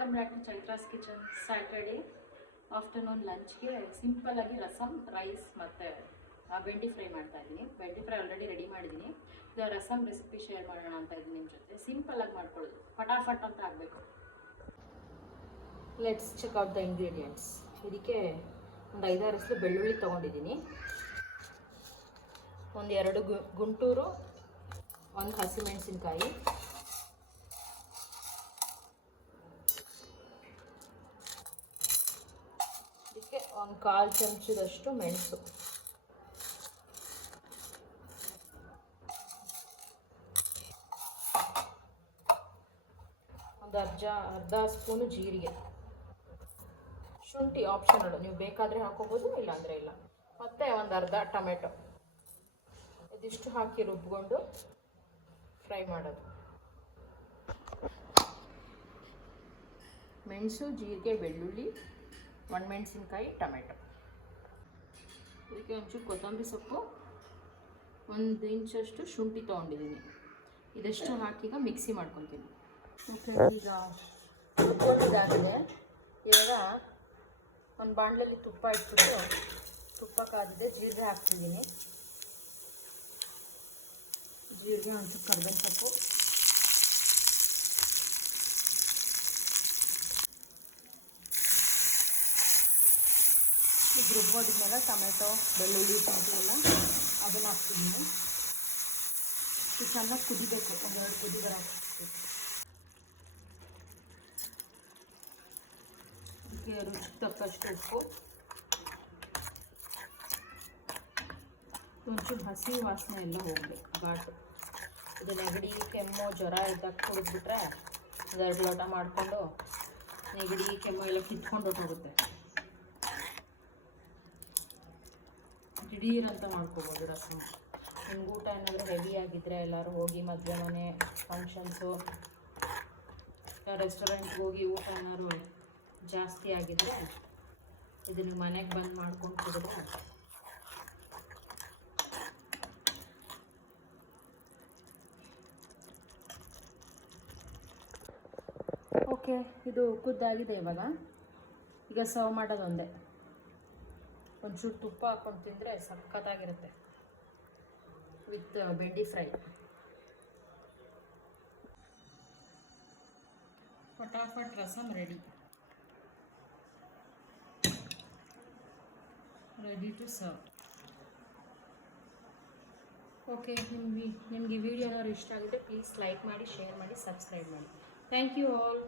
Welcome back to Chaitra's kitchen. Saturday afternoon ಲಂಚ್ಗೆ ಸಿಂಪಲ್ಲಾಗಿ rasam, rice ಮತ್ತು ಬೆಂಡಿ ಫ್ರೈ ಮಾಡ್ತಾ ಇದ್ದೀನಿ. ಬೆಂಡಿ ಫ್ರೈ ಆಲ್ರೆಡಿ ರೆಡಿ ಮಾಡಿದ್ದೀನಿ. ಈಗ ರಸಮ್ ರೆಸಿಪಿ ಶೇರ್ ಮಾಡೋಣ ಅಂತ ಇದ್ದೀನಿ ನಿಮ್ಮ ಜೊತೆ. ಸಿಂಪಲ್ಲಾಗಿ ಮಾಡ್ಕೊಳ್ಳೋದು, ಫಟಾಫಟ್ ಅಂತ ಆಗಬೇಕು. Let's check out the ingredients. ಇದಕ್ಕೆ ಒಂದು 5-6 ಬೆಳ್ಳುಳ್ಳಿ ತೊಗೊಂಡಿದ್ದೀನಿ, ಒಂದು 2 ಗುಂಟೂರು, ಒಂದು ಹಸಿಮೆಣಸಿನ್ಕಾಯಿ, ಇದಕ್ಕೆ ಒಂದು 1/4 ಚಮಚದಷ್ಟು ಮೆಣಸು, ಒಂದು ಅರ್ಧ ಸ್ಪೂನು ಜೀರಿಗೆ, ಶುಂಠಿ ಆಪ್ಷನಲ್, ನೀವು ಬೇಕಾದರೆ ಹಾಕೋಬೋದು, ಇಲ್ಲಾಂದರೆ ಇಲ್ಲ, ಮತ್ತು ಒಂದು ಅರ್ಧ ಟೊಮೆಟೊ. ಇದಿಷ್ಟು ಹಾಕಿ ರುಬ್ಕೊಂಡು ಫ್ರೈ ಮಾಡೋದು. ಮೆಣಸು, ಜೀರಿಗೆ, ಬೆಳ್ಳುಳ್ಳಿ, ಒಣಮೆಣಸಿನ್ಕಾಯಿ, ಟೊಮೆಟೊ. ಇದಕ್ಕೆ ಒಂಚೂರು ಕೊತ್ತಂಬರಿ ಸೊಪ್ಪು, 1 ಇಂಚಷ್ಟು ಶುಂಠಿ ತೊಗೊಂಡಿದ್ದೀನಿ. ಇದಷ್ಟು ಹಾಕೀಗ ಮಿಕ್ಸಿ ಮಾಡ್ಕೊತೀನಿ. ಓಕೆ, ಈಗ ರುಬ್ಕೊಂಡಿದ್ದಾಗಿದೆ. ಇವಾಗ ಒಂದು ಬಾಣಲೆಯಲ್ಲಿ ತುಪ್ಪ ಇಟ್ಬಿಟ್ಟು, ತುಪ್ಪ ಕಾದಿದೆ, ಜೀರಿಗೆ ಹಾಕ್ತಿದ್ದೀನಿ. ಜೀರಿಗೆ, ಒಂಚೂರು ಕರ್ಬೇವಿನ ಸೊಪ್ಪು, ಇದು ರುಬ್ಬೋದಿದ್ಮೇಲೆ ಟೊಮೆಟೊ, ಬೆಳ್ಳುಳ್ಳಿ, ಶುಂಠಿ ಎಲ್ಲ ಅದನ್ನು ಹಾಕ್ತಿದ್ದೀನಿ. ಇದು ಚೆನ್ನಾಗಿ ಕುದಿಬೇಕು, 1-2 ಕುದಿ ಬರೋಕ್ಕೆ. ಇದಕ್ಕೆ ರುಚಿಗೆ ತಕ್ಕಷ್ಟು ಉಪ್ಪು, ಒಂಚೂರು ಹಸಿ ವಾಸನೆ ಎಲ್ಲ ಹೋಗಬೇಕು, ಘಾಟು. ಇದು ನೆಗಡಿ, ಕೆಮ್ಮು, ಜ್ವರ ಇದ್ದಾಗ ಕುಡಿದ್ಬಿಟ್ರೆ 1-2 ಲೋಟ ಮಾಡಿಕೊಂಡು ನೆಗಡಿ, ಕೆಮ್ಮು ಎಲ್ಲ ಕಿತ್ಕೊಂಡು ಹೋಗುತ್ತೆ. ದಿಢೀರಂತ ಮಾಡ್ಕೋಬೋದು ರಸಮ್. ನಿಮ್ಗೆ ಊಟ ಏನಾದರೂ ಹೆವಿ ಆಗಿದ್ದರೆ, ಎಲ್ಲರೂ ಹೋಗಿ ಮದುವೆ ಮನೆ, ಫಂಕ್ಷನ್ಸು, ರೆಸ್ಟೋರೆಂಟ್ಗೆ ಹೋಗಿ ಊಟ ಏನಾದ್ರು ಜಾಸ್ತಿ ಆಗಿದ್ದರೆ ಇದನ್ನು ಮನೆಗೆ ಬಂದು ಮಾಡ್ಕೊಂಡು ಕುಡಿದ್ರೆ ಓಕೆ. ಇದು ಕುದ್ದಾಗಿದೆ. ಈಗ ಸರ್ವ್ ಮಾಡೋದು ಒಂದೇ. ಒಂಚೂರು ತುಪ್ಪ ಹಾಕ್ಕೊಂಡು ತಿಂದರೆ ಸಖತ್ತಾಗಿರುತ್ತೆ ವಿತ್ ಬೆಂಡಿ ಫ್ರೈ. ಫಟಾಫಟ್ rasam ready to serve. Okay, ನಿಮಗೆ ಈ ವಿಡಿಯೋ ಏನಾದ್ರು ಇಷ್ಟ ಆಗಿದ್ರೆ ಪ್ಲೀಸ್ ಲೈಕ್ ಮಾಡಿ, ಶೇರ್ ಮಾಡಿ, ಸಬ್ಸ್ಕ್ರೈಬ್ ಮಾಡಿ. Thank you all.